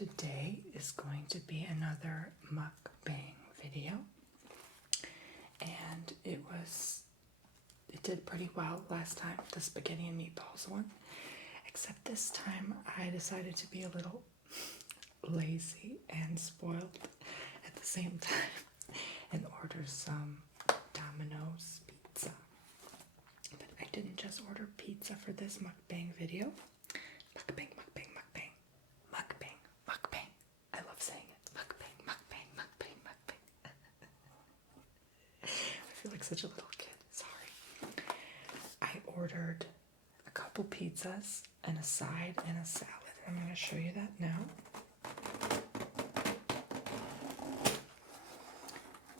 Today is going to be another mukbang video, and it did pretty well last time, the spaghetti and meatballs one, except this time I decided to be a little lazy and spoiled at the same time and order some Domino's pizza. But I didn't just order pizza for this mukbang video. Mukbang, mukbang, mukbang, mukbang, mukbang. I love saying it. Mukbang, mukbang, mukbang, mukbang. I feel like such a little kid. Sorry. I ordered a couple pizzas and a side and a salad. I'm going to show you that now.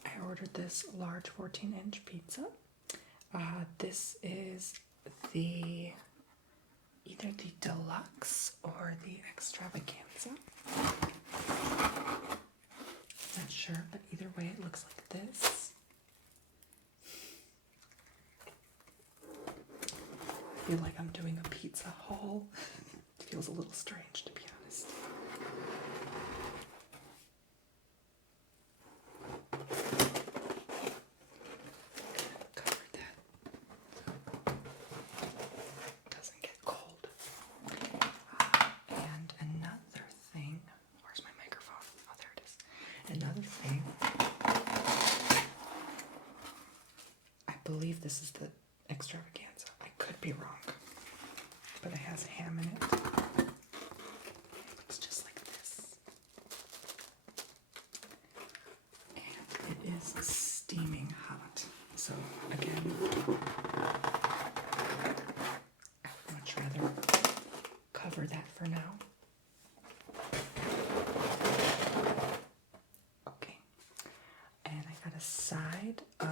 I ordered this large 14-inch pizza. This is either the deluxe or the extravaganza. Not sure, but either way it looks like this. I feel like I'm doing a pizza haul. It feels a little strange, to be honest. Cover that. Doesn't get cold. And another thing. Where's my microphone? Oh, there it is. Another thing. I believe this is the extravaganza. I could be wrong, but it has ham in it. It looks just like this. And it is steaming hot. So again, I'd much rather cover that for now. Okay. And I got a side of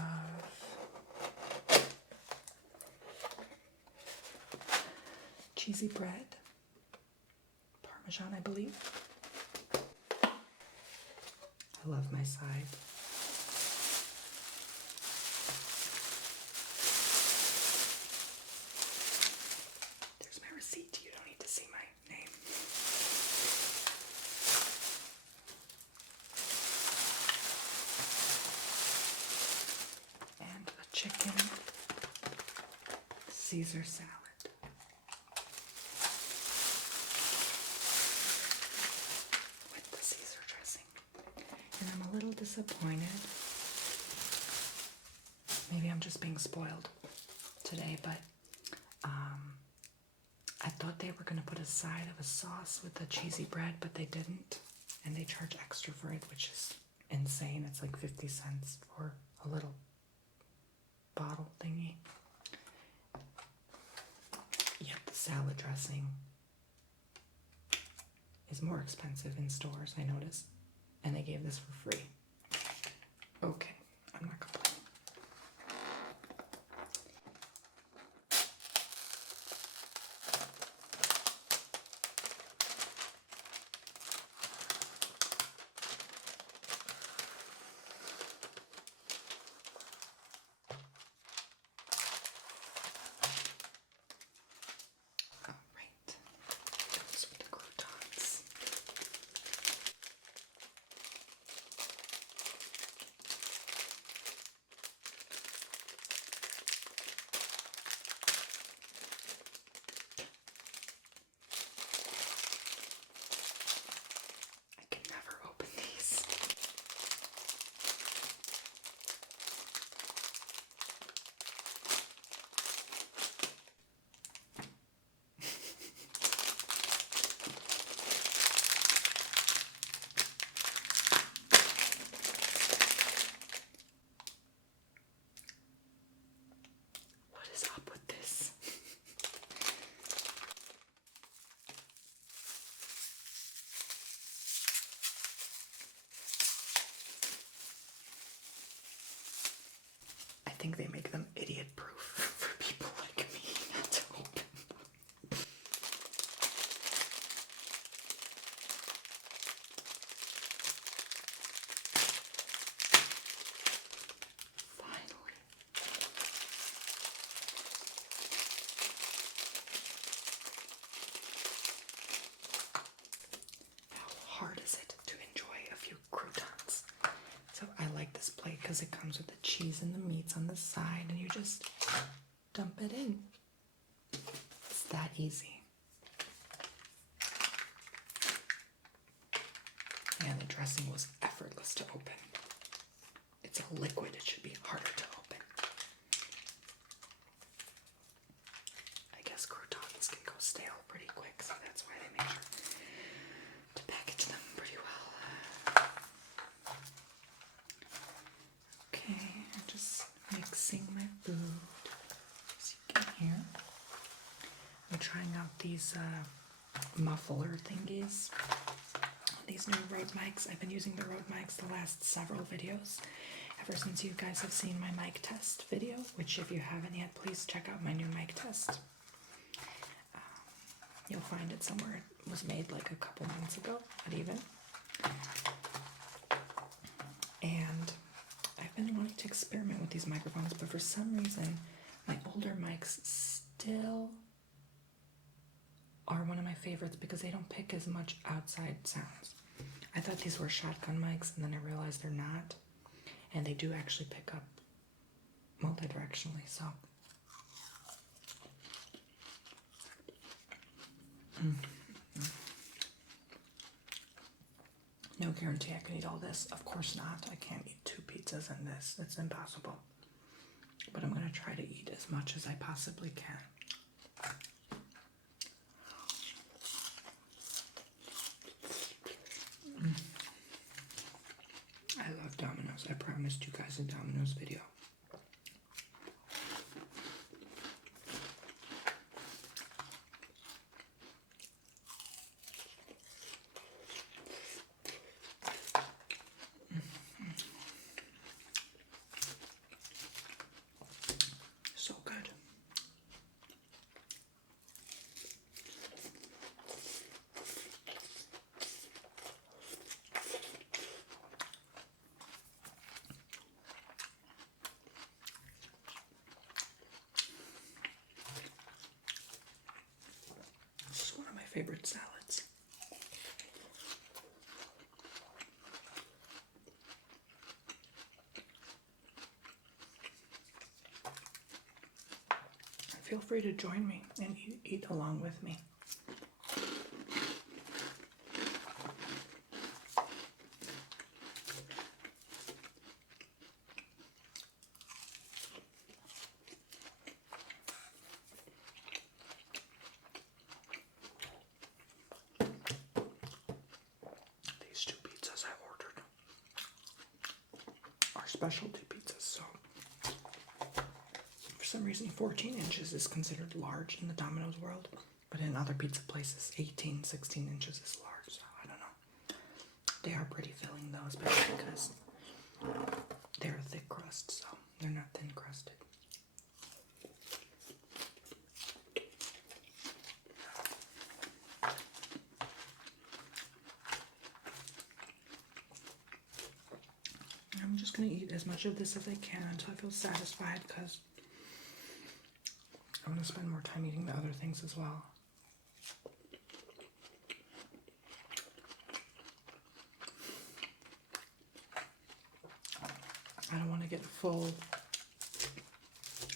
cheesy bread, Parmesan, I believe. I love my side. There's my receipt. You don't need to see my name. And a chicken Caesar salad. And I'm a little disappointed. Maybe I'm just being spoiled today, but I thought they were going to put a side of a sauce with the cheesy bread, but they didn't. And they charge extra for it, which is insane. It's like 50 cents for a little bottle thingy. Yet the salad dressing is more expensive in stores, I noticed. And they gave this for free. Okay, I'm not complaining. All right, goes with the croutons. I think they make them idiot-proof for people like me not to open them. Finally. How hard this plate because it comes with the cheese and the meats on the side, and you just dump it in. It's that easy. And the dressing was effortless to open. It's a liquid, it should be harder to open. I guess croutons can go stale pretty quick, so that's why they make sure to package them pretty well. Okay, I'm just mixing my food, as you can hear. I'm trying out these muffler thingies. These new Rode mics. I've been using the Rode mics the last several videos, ever since you guys have seen my mic test video, which if you haven't yet, please check out my new mic test. You'll find it somewhere. It was made like a couple months ago, not even. And I've been wanting to experiment with these microphones, but for some reason, my older mics still are one of my favorites because they don't pick as much outside sounds. I thought these were shotgun mics, and then I realized they're not. And they do actually pick up multi-directionally, so. No guarantee I can eat all this. Of course not. I can't eat 2 pizzas in this. It's impossible. But I'm going to try to eat as much as I possibly can. I love Domino's. I promised you guys a Domino's video. So good. This is one of my favorite salads. Feel free to join me and eat along with me. These 2 pizzas I ordered are specialty pizzas, so for some reason 14 inches is considered large in the Domino's world, but in other pizza places 18, 16 inches is large, so I don't know. They are pretty filling though, especially because they're a thick crust, so they're not thin crusted. I'm just going to eat as much of this as I can until I feel satisfied, because I want to spend more time eating the other things as well. I don't want to get full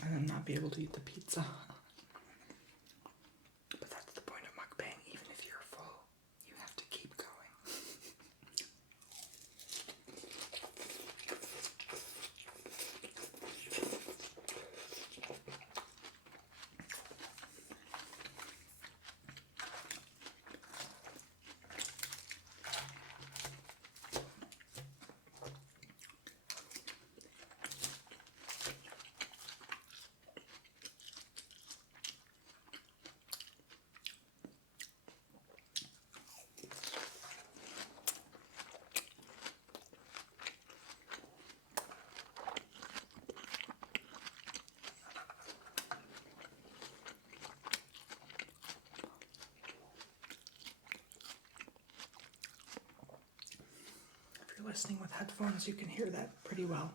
and then not be able to eat the pizza. But that's the point of mukbang. Even if you're full, you have to keep going. Listening with headphones, you can hear that pretty well.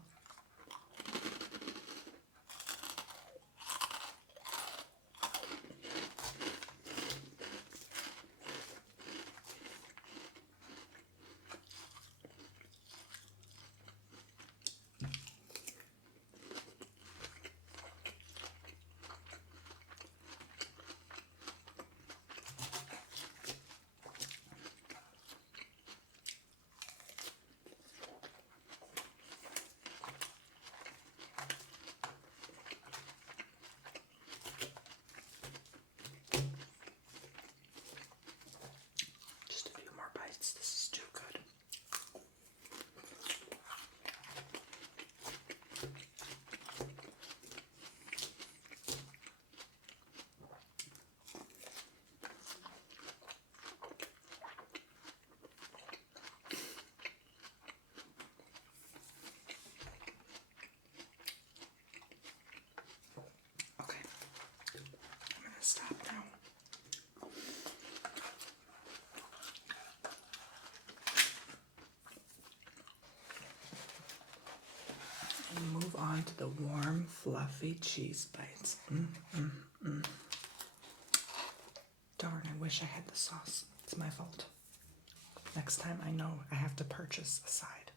on to the warm, fluffy cheese bites. Darn, I wish I had the sauce. It's my fault. Next time I know I have to purchase a side.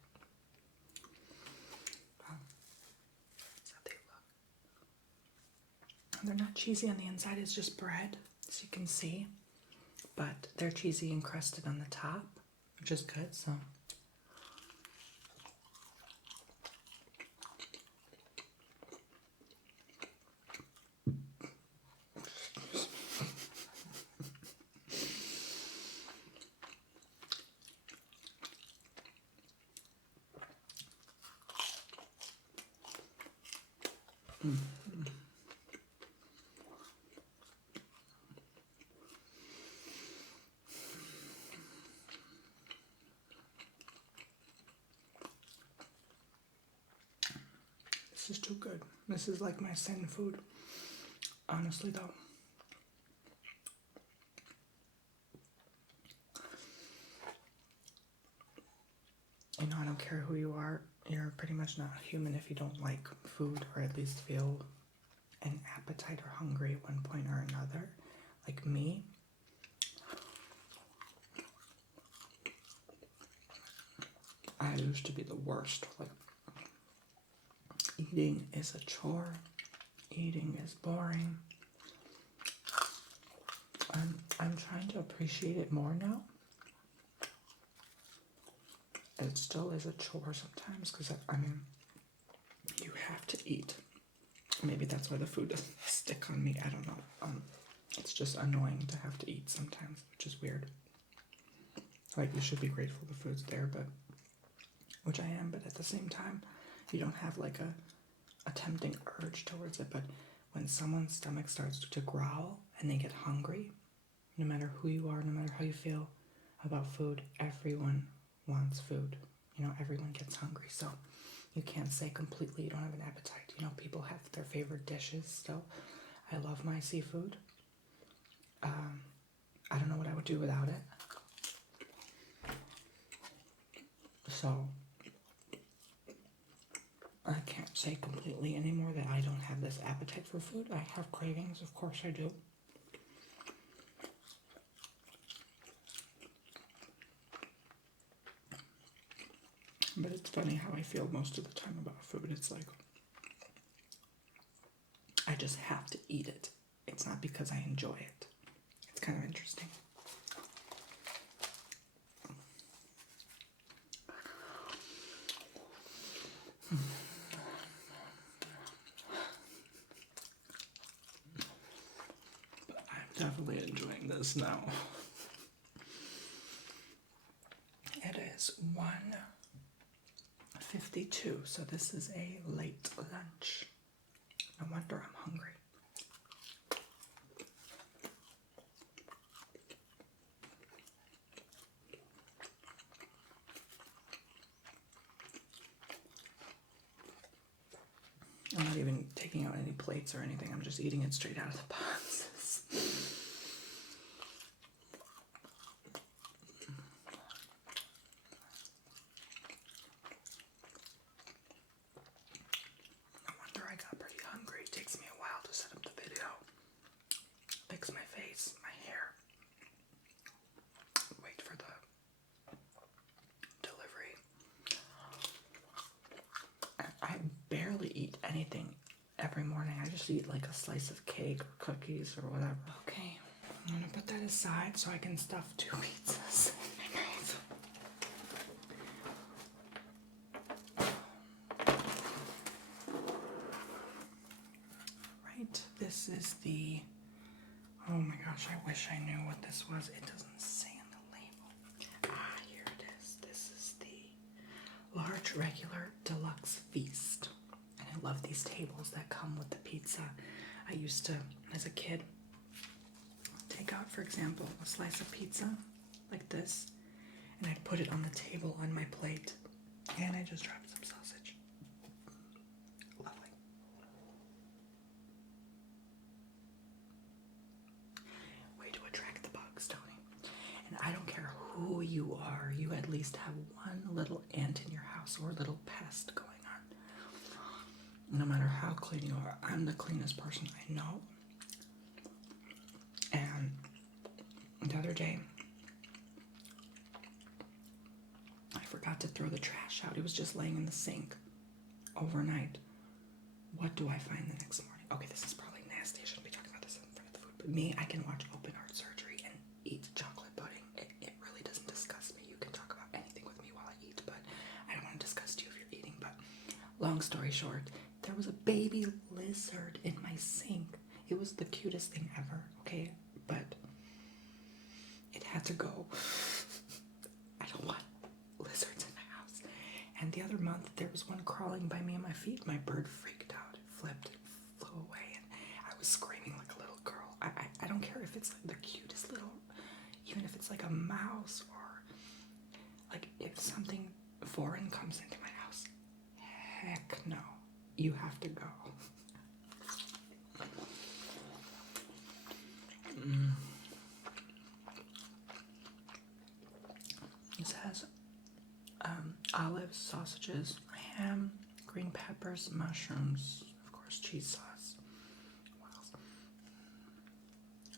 That's how they look. They're not cheesy on the inside, it's just bread, as you can see. But they're cheesy and crusted on the top, which is good, so. This is too good. This is like my sin food. Honestly, though. You know, I don't care who you are. You're pretty much not human if you don't like food, or at least feel an appetite or hungry at one point or another. Like me. I used to be the worst. Like, eating is a chore. Eating is boring. I'm trying to appreciate it more now. It still is a chore sometimes because, I mean, you have to eat. Maybe that's why the food doesn't stick on me. I don't know. It's just annoying to have to eat sometimes, which is weird. Like, you should be grateful the food's there, but, which I am, but at the same time, you don't have like a tempting urge towards it. But when someone's stomach starts to growl and they get hungry, no matter who you are, no matter how you feel about food, everyone wants food. You know, everyone gets hungry, so you can't say completely you don't have an appetite. You know, people have their favorite dishes still. I love my seafood. I don't know what I would do without it. So I can't say completely anymore that I don't have this appetite for food. I have cravings, of course I do. But it's funny how I feel most of the time about food. It's like, I just have to eat it. It's not because I enjoy it. It's kind of interesting. But I'm definitely enjoying this now. It is 1:52, so this is a late lunch. No wonder I'm hungry. I'm not even taking out any plates or anything. I'm just eating it straight out of the boxes. No wonder I got pretty hungry. It takes me a while to set up the video. Fix my face, my hair. Wait for the delivery. I barely eat anything every morning. I just eat like a slice of cake or cookies or whatever. Okay, I'm gonna put that aside so I can stuff 2 pizzas in my mouth. Right, this is the, oh my gosh, I wish I knew what this was. It doesn't say on the label. Ah, here it is. This is the large regular deluxe feast. And I love these tables that come with the pizza. I used to, as a kid, take out, for example, a slice of pizza like this, and I'd put it on the table on my plate, and I just dropped some sausage. Lovely. Way to attract the bugs, Tony. And I don't care who you are, you at least have one little ant in your house or a little pest going on. no matter how clean you are, I'm the cleanest person I know. And the other day, I forgot to throw the trash out. It was just laying in the sink overnight. What do I find the next morning? Okay, this is probably nasty. I shouldn't be talking about this in front of the food. But me, I can watch open heart surgery and eat chocolate pudding. It really doesn't disgust me. You can talk about anything with me while I eat, but I don't want to disgust you if you're eating. But long story short, there was a baby lizard in my sink. It was the cutest thing ever, okay? But it had to go. I don't want lizards in my house. And the other month, there was one crawling by me and my feet. My bird freaked out. It flipped and flew away. And I was screaming like a little girl. I don't care if it's like the cutest little, even if it's like a mouse or like if something foreign comes into my house. Heck no. You have to go. This has olives, sausages, ham, green peppers, mushrooms, of course, cheese sauce. What else?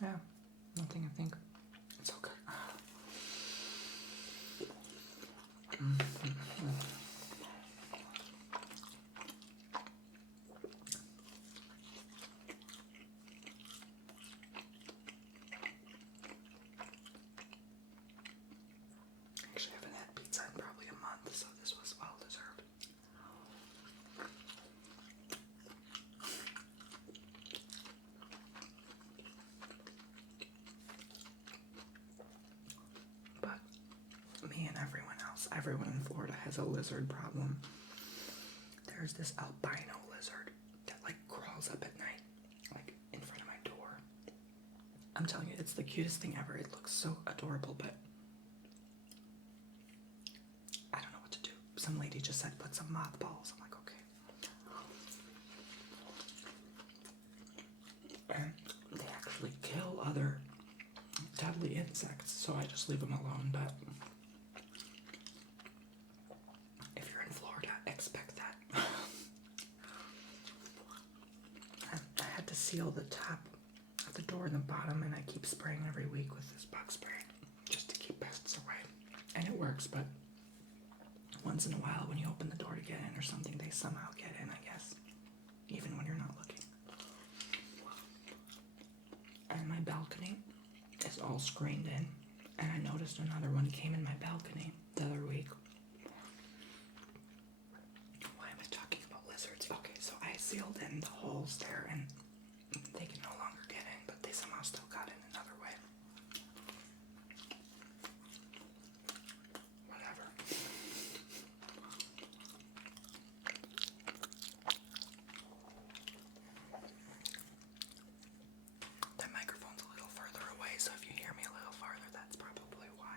Yeah, nothing I think. It's so good. Actually, I haven't had pizza in probably a month, so this was well deserved. But me and everyone in Florida has a lizard problem. There's this albino lizard that like crawls up at night, like in front of my door. I'm telling you, it's the cutest thing ever. It looks so adorable, but I don't know what to do. Some lady just said put some mothballs. I'm like, okay. And they actually kill other deadly insects, so I just leave them alone. But if you're in Florida, expect that. I had to seal the top of the door and the bottom, and I keep spraying every week with this bug spray just to keep pests away. And it works, but once in a while when you open the door to get in or something, they somehow get in, I guess, even when you're not looking. And my balcony is all screened in, and I noticed another one came in my balcony the other week. Why am I talking about lizards? Okay, so I sealed in the holes there, and they can no longer get in, but they somehow still got in another way. Whatever. That microphone's a little further away, so if you hear me a little farther, that's probably why.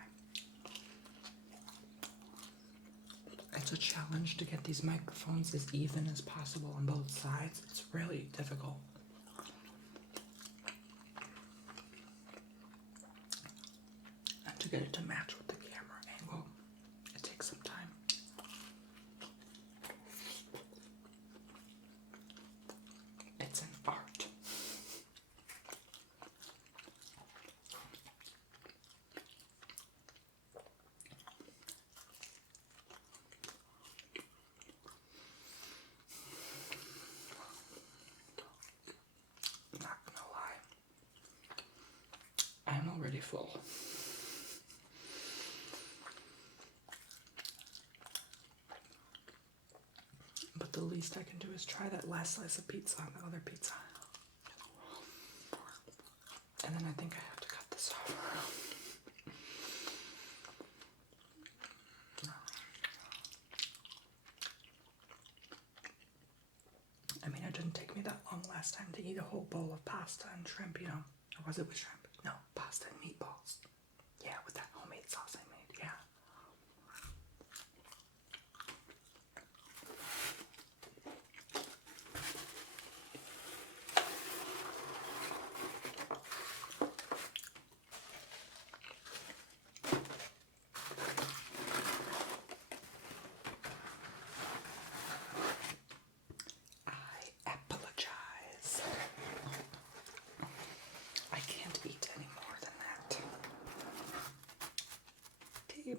It's a challenge to get these microphones as even as possible on both sides. It's really difficult. And to get it to match with the camera angle, it takes some time. It's an art. Not gonna lie, I'm already full. But the least I can do is try that last slice of pizza on the other pizza. And then I think I have to cut this off. I mean, it didn't take me that long last time to eat a whole bowl of pasta and shrimp, you know. Or was it with shrimp? No, pasta and meatballs. Yeah, with that homemade sauce I made, yeah.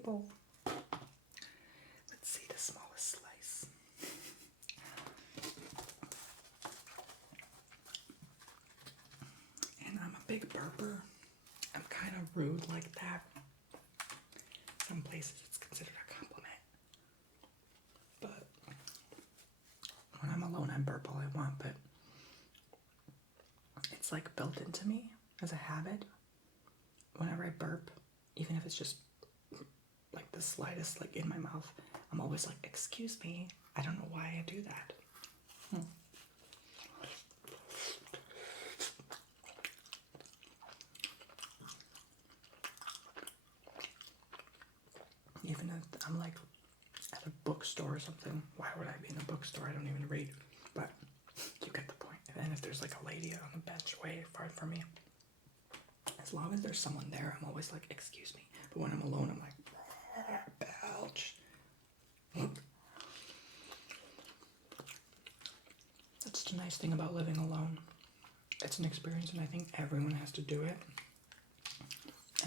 purple. Let's see the smallest slice. And I'm a big burper. I'm kind of rude like that. Some places it's considered a compliment. But when I'm alone, I burp all I want, but it's like built into me as a habit. Whenever I burp, even if it's just like the slightest, like in my mouth, I'm always like, excuse me. I don't know why I do that. Even if I'm like at a bookstore or something, why would I be in a bookstore? I don't even read, but you get the point. And if there's like a lady on the bench way far from me, as long as there's someone there, I'm always like, excuse me. But when I'm alone, I'm like, belch. That's the nice thing about living alone. It's an experience, and I think everyone has to do it.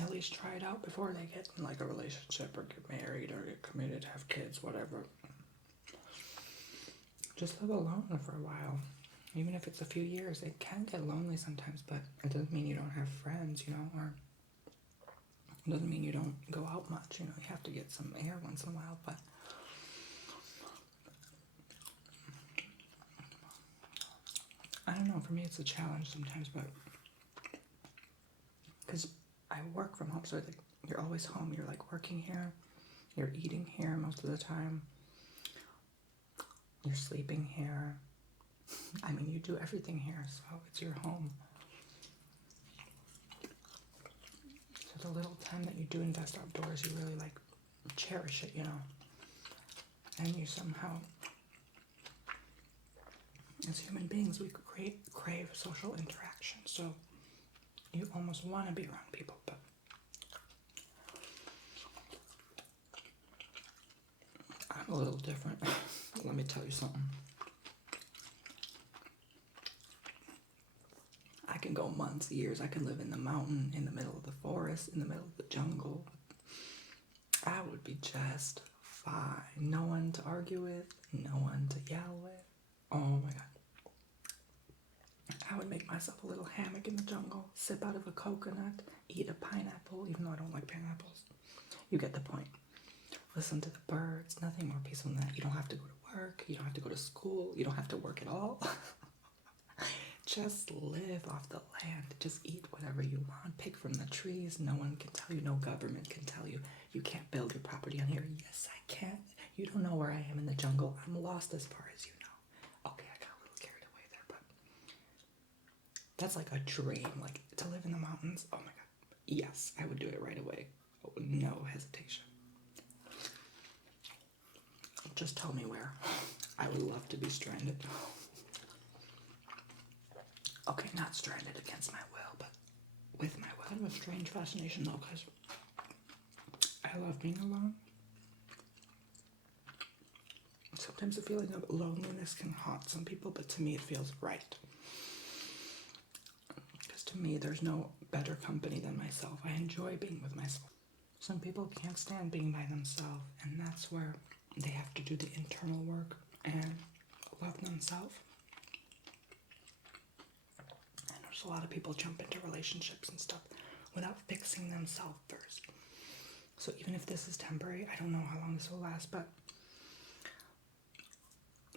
At least try it out before they get in like a relationship or get married or get committed, have kids, whatever. Just live alone for a while. Even if it's a few years, it can get lonely sometimes, but it doesn't mean you don't have friends, you know, or it doesn't mean you don't go out much, you know, you have to get some air once in a while, but I don't know, for me it's a challenge sometimes, but because I work from home, so like, you're always home, you're like working here, you're eating here most of the time, you're sleeping here. I mean, you do everything here, so it's your home. So the little time that you do invest outdoors, you really like cherish it, you know. And you somehow, as human beings, we crave social interaction. So you almost want to be around people, but I'm a little different. Let me tell you something. I can go months, years. I can live in the mountain, in the middle of the forest, in the middle of the jungle. I would be just fine. No one to argue with, no one to yell with. Oh my God. I would make myself a little hammock in the jungle, sip out of a coconut, eat a pineapple, even though I don't like pineapples. You get the point. Listen to the birds. Nothing more peaceful than that. You don't have to go to work. You don't have to go to school. You don't have to work at all. Just live off the land. Just eat whatever you want. Pick from the trees. No one can tell you. No government can tell you. You can't build your property on here. Yes, I can. You don't know where I am in the jungle. I'm lost as far as you know. Okay, I got a little carried away there, but that's like a dream. Like, to live in the mountains. Oh my God. Yes, I would do it right away. Oh, no hesitation. Just tell me where. I would love to be stranded. Okay, not stranded against my will, but with my will. Kind of a strange fascination though, because I love being alone. Sometimes the feeling of loneliness can haunt some people, but to me it feels right. Because to me there's no better company than myself. I enjoy being with myself. Some people can't stand being by themselves, and that's where they have to do the internal work and love themselves. And there's a lot of people jump into relationships and stuff without fixing themselves first. So even if this is temporary, I don't know how long this will last, but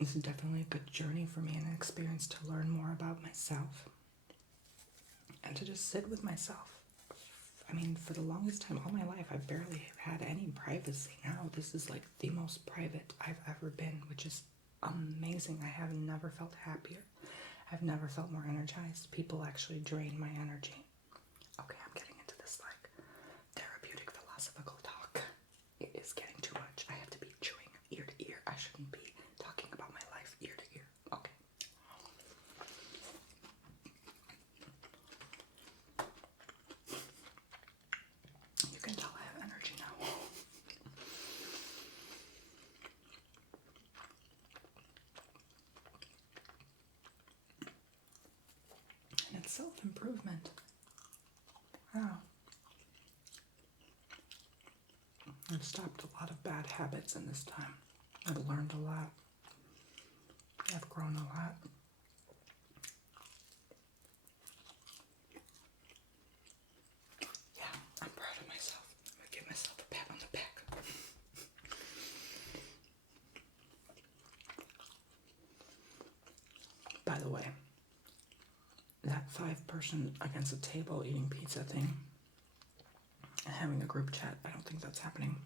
this is definitely a good journey for me and an experience to learn more about myself and to just sit with myself. I mean, for the longest time, all my life, I barely had any privacy. Now, this is like the most private I've ever been, which is amazing. I have never felt happier. I've never felt more energized. People actually drain my energy. Okay, I'm getting into this like therapeutic philosophical talk. It is getting too much. I have to be chewing ear to ear. I shouldn't be talking about my life ear to ear. Okay. You can tell I have energy now. And it's self-improvement. Wow. I've stopped a lot of bad habits in this time. I've learned a lot. I've grown a lot. Yeah, I'm proud of myself. I'm gonna give myself a pat on the back. By the way, that 5-person against a table eating pizza thing and having a group chat, I don't think that's happening.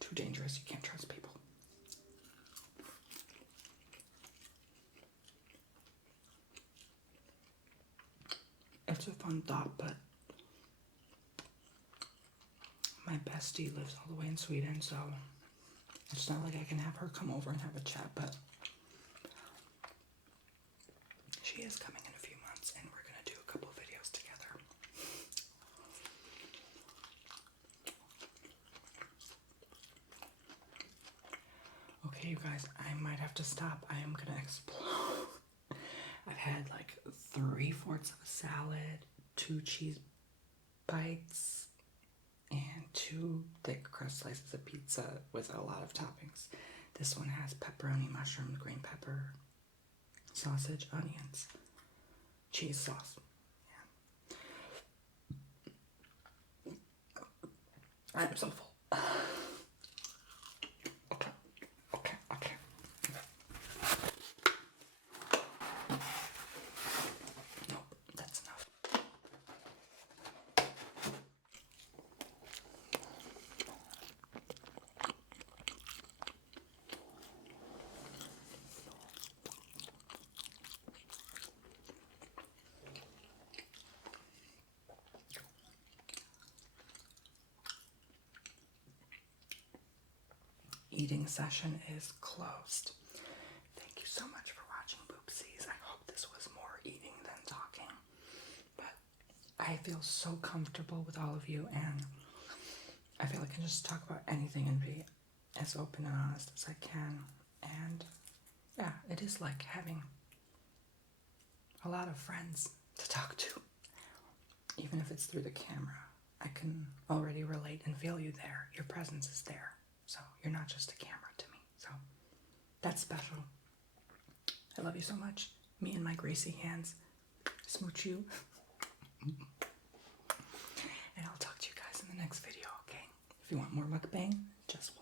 Too dangerous, you can't trust people. It's a fun thought, but my bestie lives all the way in Sweden, so it's not like I can have her come over and have a chat, but she is coming in a few months and we're gonna do a couple videos together. Okay, you guys, I might have to stop. I am gonna explode. I've had like 3/4 of a salad, 2 cheese bites, and 2 thick crust slices of pizza with a lot of toppings. This one has pepperoni, mushrooms, green pepper, sausage, onions, cheese sauce. Yeah. I'm so full. Okay. Nope, that's enough. Eating session is closed. Thank you so much for watching, Poopsies. I hope this was more eating than talking. But I feel so comfortable with all of you, and I feel like I can just talk about anything and be as open and honest as I can. And yeah, it is like having a lot of friends to talk to. Even if it's through the camera, I can already relate and feel you there. Your presence is there. So you're not just a camera to me. So that's special. I love you so much. Me and my greasy hands. Smooch you. And I'll talk to you guys in the next video, okay? If you want more mukbang, just